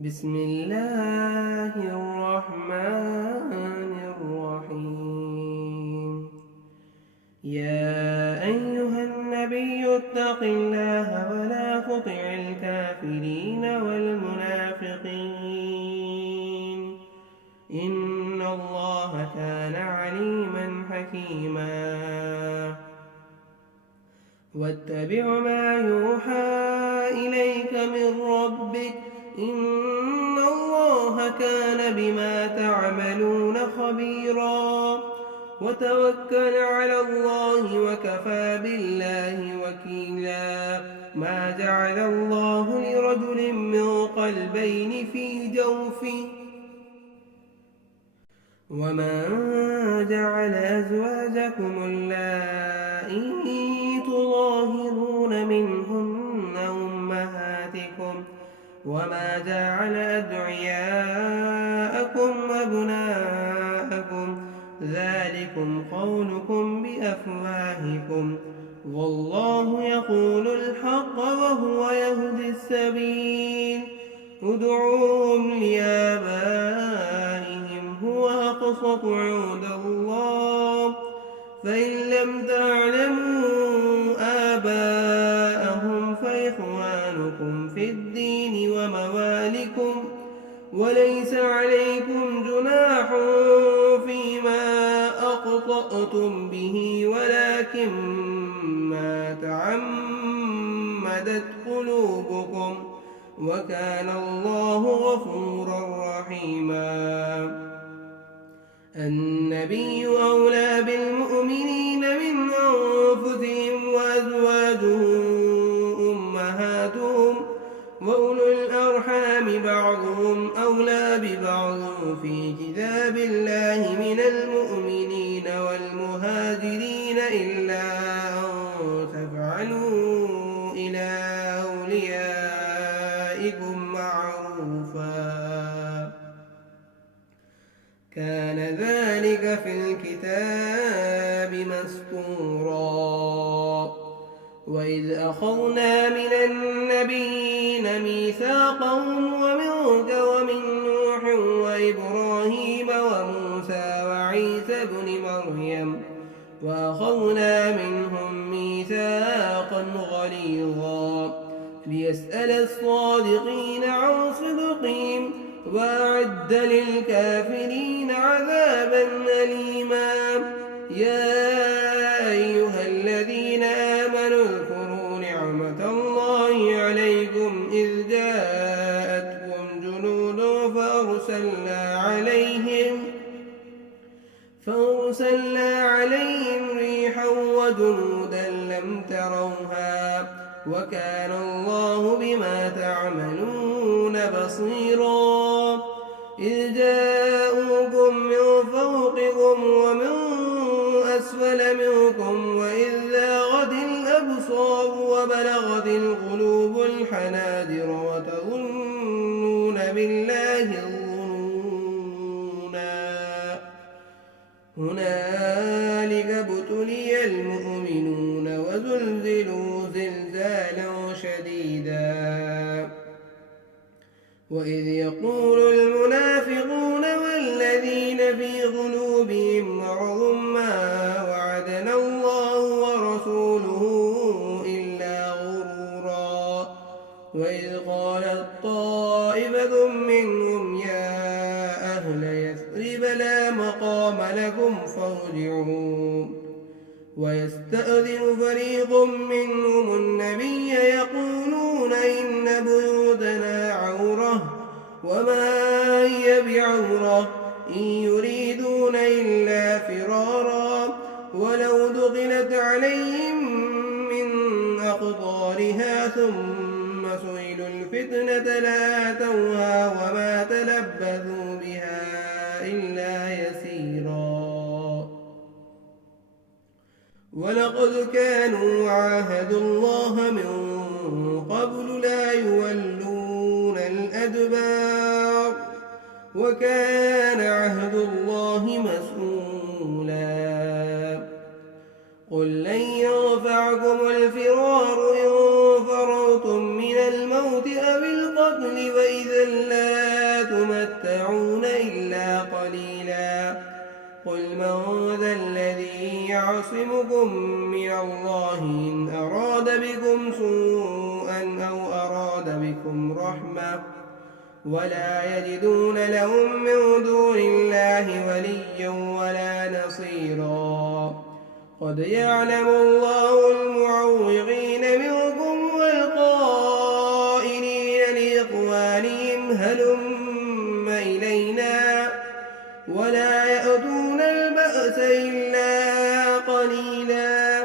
بسم الله الرحمن الرحيم. يا أيها النبي اتق الله ولا تطع الكافرين والمنافقين إن الله كان عليما حكيما. واتبع ما يوحى إليك من ربك إن الله كان بما تعملون خبيرا. وتوكل على الله وكفى بالله وكيلا. ما جعل الله لرجل من قلبين في جوفه وما جعل أزواجكم اللائي تظاهرون منهن أمهاتكم وما جعل أدعياءكم أبناءكم ذلكم قولكم بأفواهكم والله يقول الحق وهو يهدي السبيل. ادعوهم لآبائهم هو أقسط عند الله فإن لم تعلموا آباءهم فإخوانكم في الدين وموالكم وليس عليكم جناح فيما أخطأتم به ولكن ما تعمدت قلوبكم وكان الله غفورا رحيما. النبي أولى بالمؤمنين من أنفسهم وأزواجه أمهاتهم وأولو الأرحام بعضهم أولى ببعض في كتاب الله من المؤمنين والمهاجرين إلا أن تفعلوا إلى أوليائكم معروفا كان ذلك في الكتاب مسطورا. وإذ أخذنا من النبيين ميثاقهم ومنك ومن نوح وإبراهيم وموسى وعيسى ابن مريم وأخذنا منهم ميثاقا غليظا ليسأل الصادقين عن صدقهم وأعد للكافرين عذابا أليما. يا أيها الذين آمنوا اذكروا نعمة الله عليكم إذ جاءتكم جنود فأرسلنا عليهم ريحا وجنودا لم تروها وكان الله بما تعملون بصيرا. إذ جاءوكم من فوقكم ومن أسفل منكم وإذ زاغت الأبصار وبلغت القلوب الحناجر وتظنون بالله الظنونا. هنالك ابتلي المؤمنون وزلزلوا زلزالا شديدا. وإذ يقول المنافقون والذين في قلوبهم مرض ما وعدنا الله ورسوله إلا غرورا. وإذ قالت طائفة منهم يا أهل يثرب لا مقام لكم فارجعوا. ويستأذن فريق منهم النبي يقولون إن بيوتنا عورة وما هي بعورة إن يريدون إلا فرارا. ولو دخلت عليهم من أقطارها ثم سئلوا الفتنة لآتوها وما تلبثوا بها إلا يسيرا. ولقد كانوا عاهدوا الله من قبل لا يولون الأدبار وكان عهد الله مسؤولا. قل لن ينفعكم الفرار إن فررتم من الموت أو القتل وإذا لا قل من ذا الذي يعصمكم من الله إن أراد بكم سوءا أو أراد بكم رحمة ولا يجدون لهم من دون الله وليا ولا نصيرا قد يعلم الله المعوقين منكم والقائلين لإخوانهم هلم إلينا ولا يأتون البأس إلا قليلا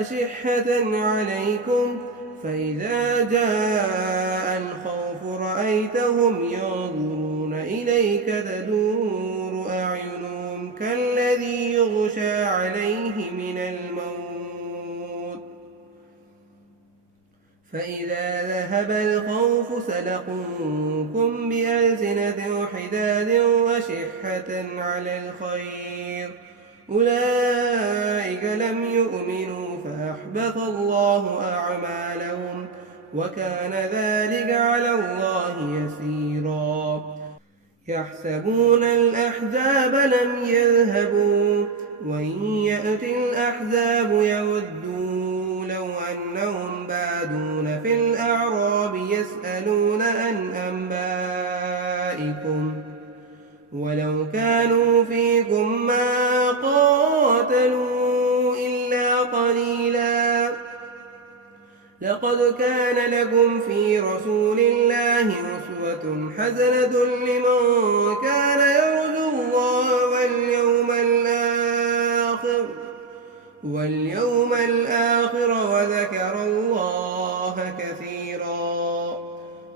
أشحة عليكم فإذا جاء الخوف رأيتهم ينظرون إليك تدور أعينهم كالذي يغشى عليه من الموت فإذا ذهب الخوف سلقوكم بألسنة حداد وشحة على الخير أولئك لم يؤمنوا فأحبط الله أعمالهم وكان ذلك على الله يسيرا يحسبون الأحزاب لم يذهبوا وإن يأتي الأحزاب يودوا لو أنهم بادون في الأعراب يسألون عن أنبائكم ولو كانوا فيكم ما قاتلوا إلا قليلا لقد كان لكم في رسول الله أسوة حسنة لمن كان يرجو الله واليوم الآخر وذكر الله كثيرا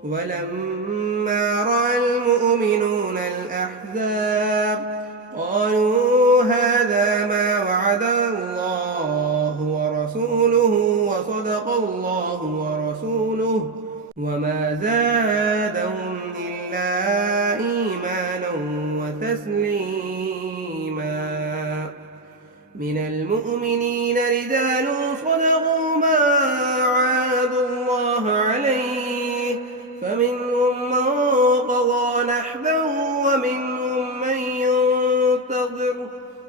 ولما رأى المؤمنون الأحزاب قالوا هذا ما وعد الله ورسوله وصدق الله ورسوله وما زادهم إلا إيمانا وتسليما من المؤمنين رجال صدقوا ما عاهدوا الله عليه فمنهم من قضى نحبا ومنهم من ينتظر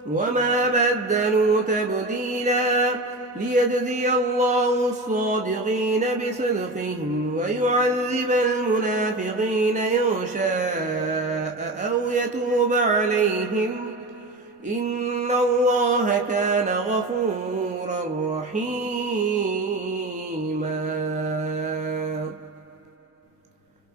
وما بدلوا تبديلا ليجزي الله الصادقين بصدقهم ويعذب المنافقين إن شاء أو يتوب عليهم إن الله كان غفورا رحيما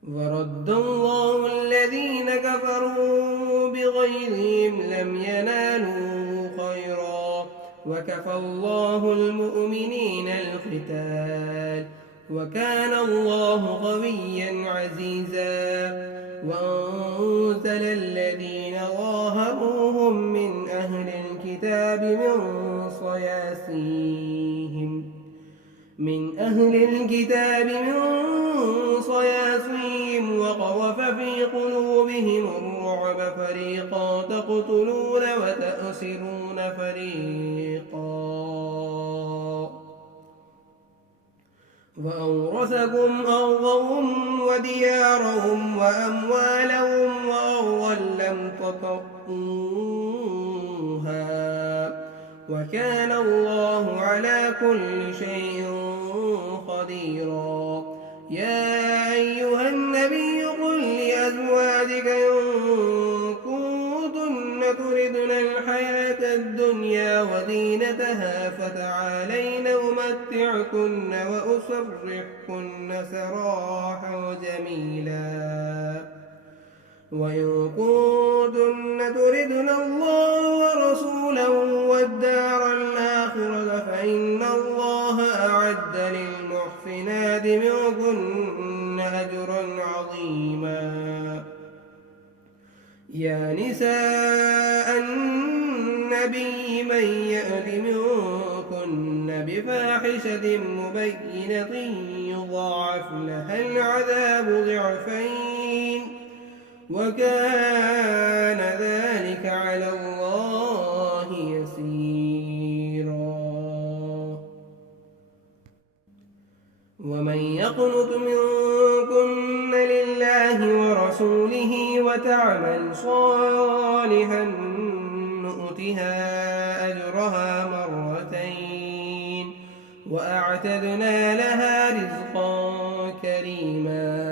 ورد الله الذين كفروا بغيظهم لم ينالوا خيرا وكفى الله المؤمنين القتال وكان الله قويا عزيزا وأنزل الذين ظاهروهم من أهل الكتاب من صياصيهم وقذف في قلوبهم الرعب فريقا تقتلون وتأسرون فريقا وأورثكم أرضهم وديارهم وأموالهم وأرضا لم تطئوها وكان الله على كل شيء قديرا يا أيها النبي قل لأزواجك إن كنتن تردن الحياة الدنيا وزينتها فتعالين أمتعكن وأسرحكن سراحا جميلا وإن كنتن تردن الله ورسوله والدار الآخرة فإن الله أعد للمحسنات منكن أجرا عظيما يا نساء النبي من يأت منكن بفاحشة مبينة يضاعف لها العذاب ضعفين وكان ذلك على الله يسيرا ومن يقنط منكن لله ورسوله وتعمل صالحا نؤتها أجرها مرتين وأعتدنا لها رزقا كريما.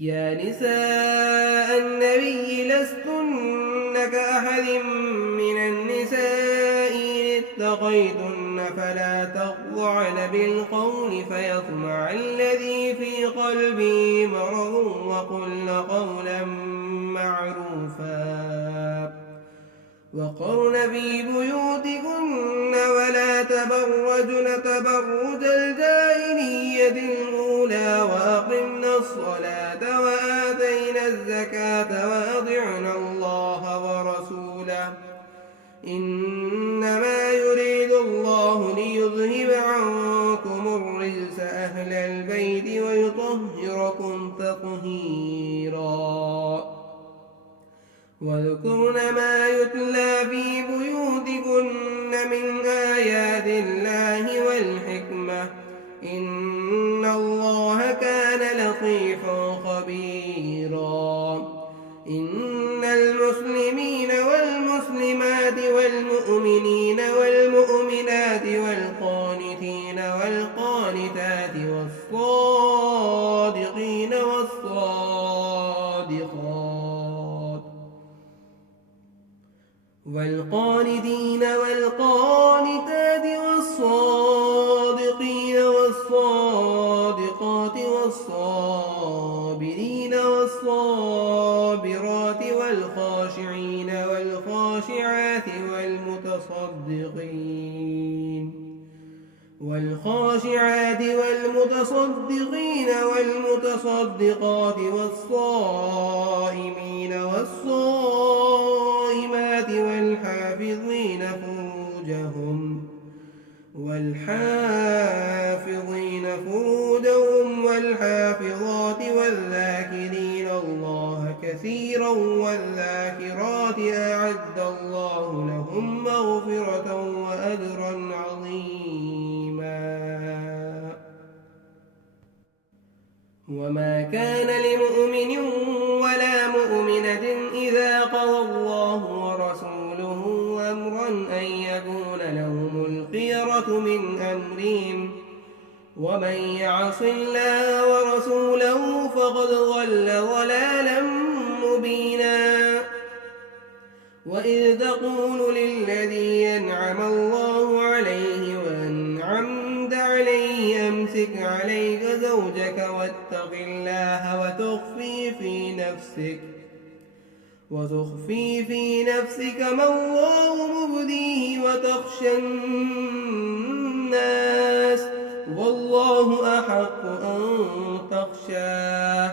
يا نساء النبي لستن كأحد من النساء إن اتقيتن فلا تخضعن بالقول فيطمع الذي في قلبه مرض وقلن قولا معروفا. وقرن في بيوتكن ولا تبرجن تبرج الجاهلية الأولى وأقمنا الصلاة وآتينا الزكاة وأطعنا الله ورسوله إنما يريد الله ليذهب عنكم الرجس أهل البيت ويطهركم تطهيرا. واذكرن ما يتلى في بيوتكن من آيات الله والحكمة إن الله كان لطيفا خبيرا. إن المسلمين والمسلمات والمؤمنين والمؤمنات والقانتين والقانتات والصادقين والقانتين والقانتات والصادقين والصادقات والصابرين والصابرات والخاشعين والخاشعات والمتصدقين والمتصدقات والصائمين والصائمات والحافظين فروجهم والحافظات والذاكرين الله كثيرا والذاكرات أعد الله لهم مغفرة وأجرا عظيما. وما كان لمؤمن ولا مؤمنة إذا قضى الله ورسوله أمرا أن يكون لهم الخيرة من أمرهم ومن يعص الله ورسوله فقد ضل ضلالا مبينا. وإذ تقول للذي ينعم الله عليه وأنعمت عليه أمسك عليك زوجك واتق الله وتخفي في نفسك ما الله مبديه وتخشى الناس والله أحق أن تخشاه.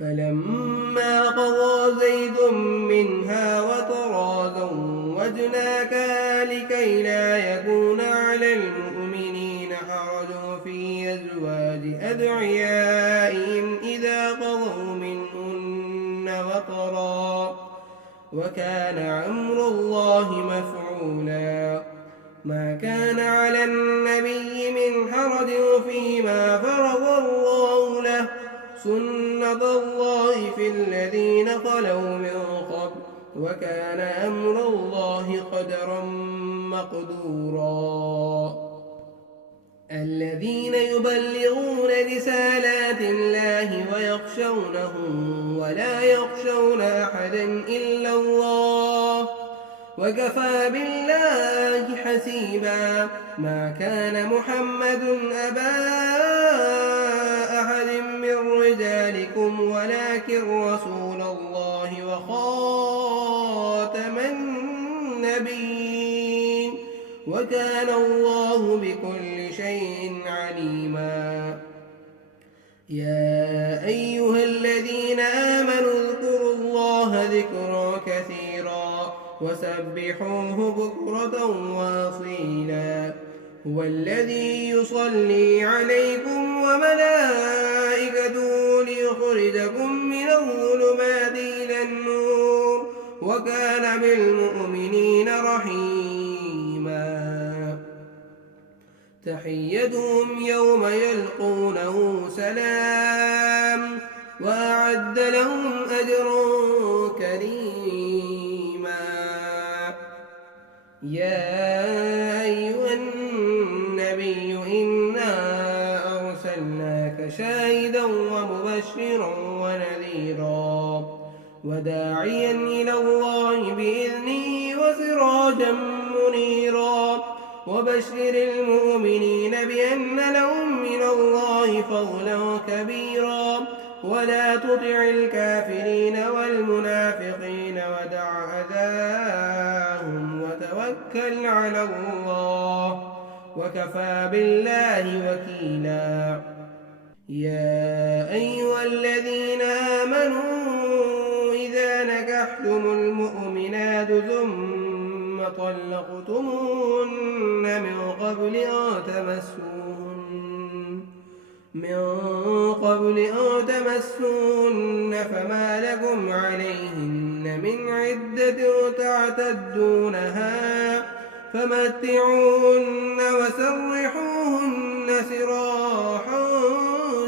فلما قضى زيد منها وطرا زوجناكها لكي لا يكون على المؤمنين حرج في أزواج أدعيائهم إذا قضوا منهن وطرا وكان أمر الله مفعولا. ما كان على النبي من حرج فيما فرض الله له سنة الله في الذين خلوا من قبل وكان أمر الله قدرا مقدورا. الذين يبلغون رسالات الله ويخشونه ولا يخشون أحدا إلا الله وكفى بالله حسيبا. ما كان محمد أبا أحد من رجالكم ولكن رسول الله وخاتم النبيين وكان الله بكل شيء عليما. يا أيها الذين آمنوا اذكروا الله ذكرا كثيرا وسبحوه بكرة وأصيلا. هو الذي يصلي عليكم وملائكته ليخرجكم من الظلمات إلى النور وكان بالمؤمنين رحيما. تحيتهم يوم يلقونه سلام وأعد لهم أجرا كريما. كريما. يا أيها النبي إنا أرسلناك شاهدا ومبشرا ونذيرا وداعيا إلى الله بإذنه وسراجا منيرا وبشر المؤمنين بأن لهم من الله فضلا كبيرا ولا تطع الكافرين والمنافقين ودع أذاهم وتوكل على الله وكفى بالله وكيلا. يا أيها الذين آمنوا إذا نكحتم المؤمنات ثم طلقتموهن من قبل أن تمسوهن فما لكم عليهن من عدة تعتدونها فمتعوهن وسرحوهن سراحا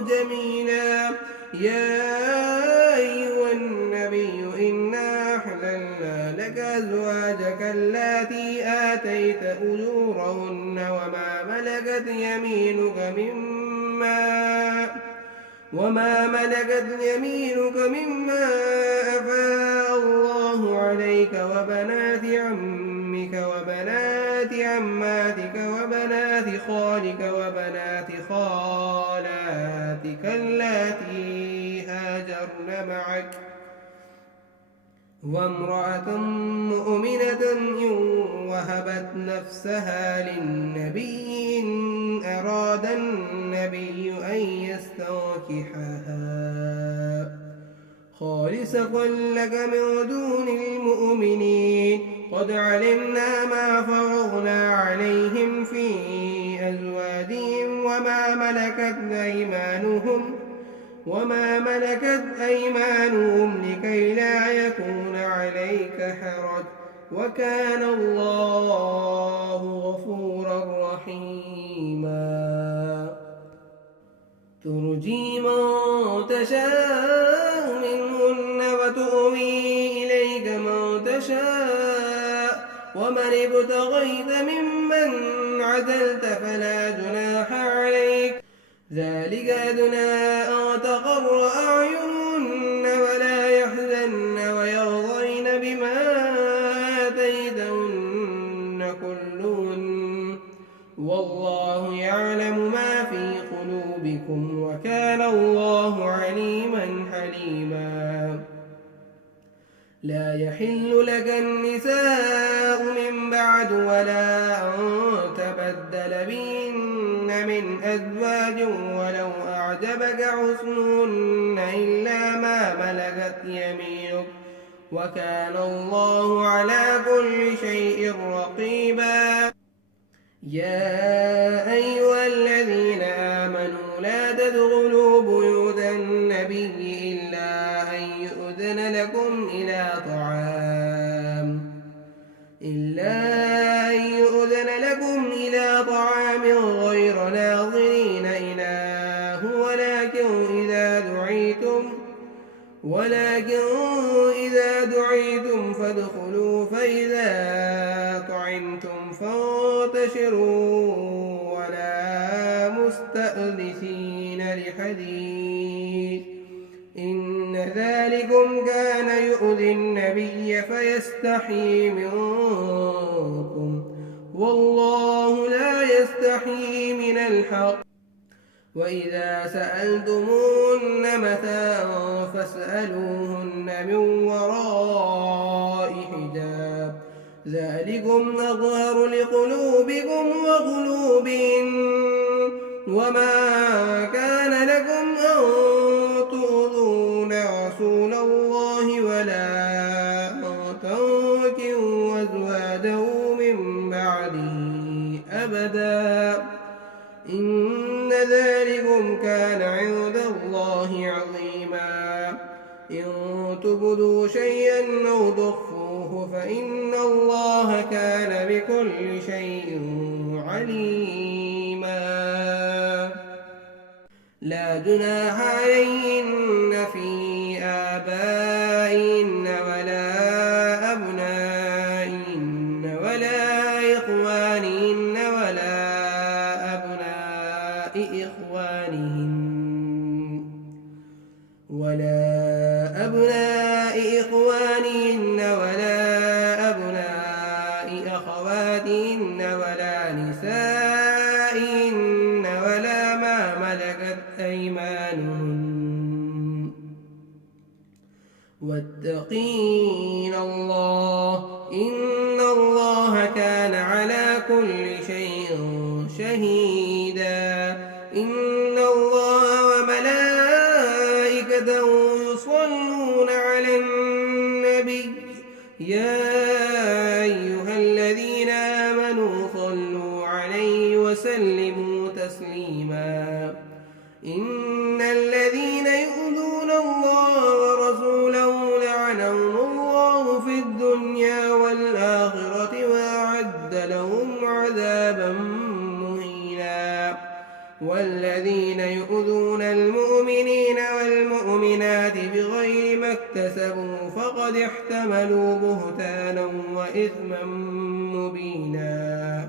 جميلا. يا أيها النبي إنا أحللنا لك أزواجك اللاتي آتيت أجورهن وما ملكت يمينك مما أفاء الله عليك وبنات عمك وبنات عماتك وبنات خالك وبنات خالاتك اللاتي هاجرن معك وامرأة مؤمنة إن وهبت نفسها للنبي إن أراد النبي أن يستنكحها خالصة لك من دون المؤمنين قد علمنا ما فرضنا عليهم في أزواجهم وما ملكت أيمانهم لكي لا يكون عليك حرج وكان الله غفورا رحيما. ترجي من تشاء منهن وتؤوي إليك من تشاء ومن ابتغيت ممن عدلت فلا جناح عليك ذلك أدنى أن تقر أعينهن ولا يحزن ويرضين بما آتيتهن كلهن والله يعلم ما في قلوبكم وكان الله عليما حليما. لا يحل لك النساء من بعد ولا أن تبدل بهن من أزواج ولو أعجبك حسنهن إلا ما ملكت يمينك وكان الله على كل شيء رقيبا. يا أيها الذين آمنوا لا تدخلوا بيوت النبي إلا أن يؤذن لكم إلى طعام غير ناظرين إناه ولكن إذا دعيتم فادخلوا فإذا طعمتم فانتشروا ولا مستأنسين لحديث إن ذلكم كان يؤذي النبي فيستحيي منكم والله لا يستحيي من الحق. وإذا سألتموهن متاعا فاسألوهن من وراء حجاب ذلكم أطهر لقلوبكم وقلوبهن وما كان لكم أن تؤذون رسول الله ولا أن تنكحوا أزواجه من بعده أبدا إن ذلكم كان عند الله عظيما. إن تبدوا شيئا أو تخفوه فإن الله كان بكل شيء عليما. لا جناح عليهن في آبائهن ولا أيمانهن واتقين الله إن الله كان على كل شيء شهيدا إن الله وملائكته يصلون على النبي يا أيها الذين آمنوا صلوا عليه وسلموا تسليما إن الذين يؤذون الله ورسوله لعنهم الله في الدنيا والآخرة وأعد لهم عذابا مهينا والذين يؤذون المؤمنين والمؤمنات بغير ما اكتسبوا فقد احتملوا بهتانا وإثما مبينا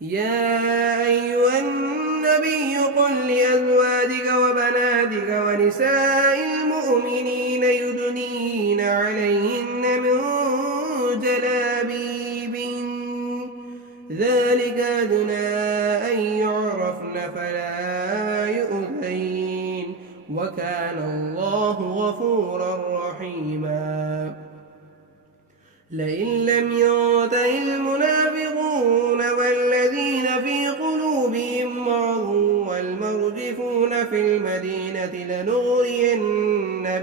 يا أيها النبي قل لأزواجك وبناتك ونساء المؤمنين يدنين عليهن من جلابيبهن ذلك أدنى أن يعرفن فلا يؤذين وكان الله غفورا رحيما لئن لم ينته المنافقون والذين في قلوبهم مرض والمرجفون في المدينة لنغرين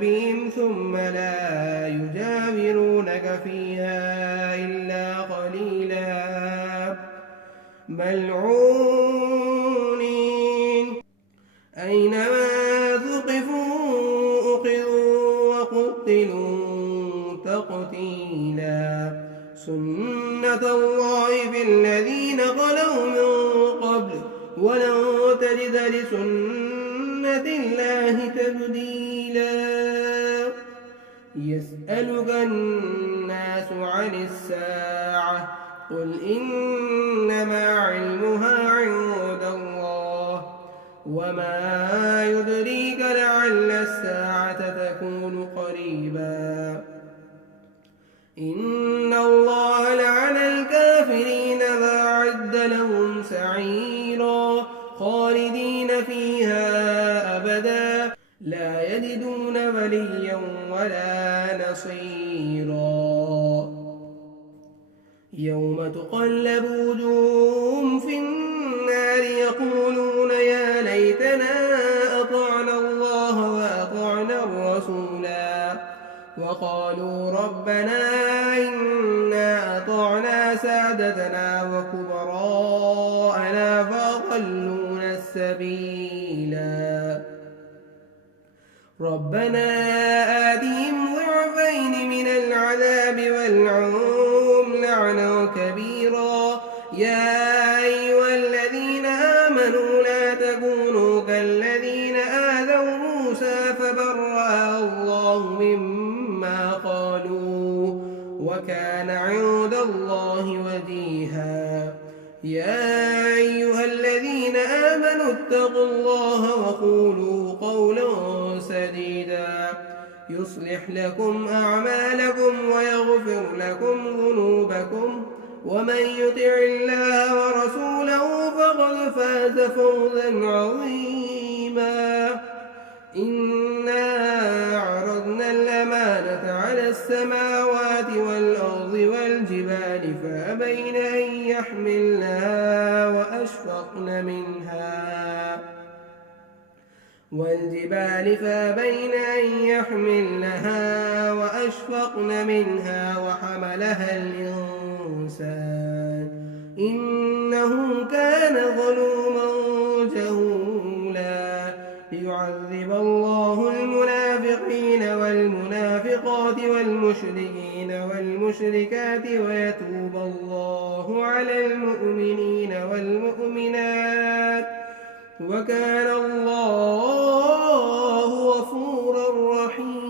بهم ثم لا يجاورونك فيها إلا قليلا ملعونين أينما ثقفوا أخذوا وقتلوا تقتيلا سنة الله في الذين خلوا من قبل ولن تجد لسنة الله تبديلا يسألك الناس عن الساعة قل إنما علمها عند الله وما يدريك لعل الساعة تكون قريبا إن الله لعن الكافرين وأعد لهم سعيرا خالدين فيها أبدا لا يجدون وليا ولا نصيرا يوم تقلب وجوههم في النار يقولون يا ليتنا أطعنا الله وأطعنا الرسولا وقالوا ربنا إنا أطعنا سادتنا وكبراءنا فأضلونا السبيلا ربنا آتهم ضعفين من العذاب والعنهم لعنا كبيرا يا أيها الذين آمنوا لا تكونوا كالذين آذوا موسى فبرأه الله مما قالوا وكان عند الله وجيها يا أيها الذين آمنوا اتقوا الله وقولوا قولا سديدا يصلح لكم أعمالكم ويغفر لكم ذنوبكم ومن يطع الله ورسوله فقد فاز فوزا عظيما إنا عرضنا الأمانة على السماوات والأرض والجبال فأبين أن يحملنها وأشفقن منها وحملها الإنسان إنه كان ظلوما جهولا ليعذب الله المنافقين والمنافقات والمشركين والمشركات ويتوب الله على المؤمنين والمؤمنات وكان الله غفورا رحيما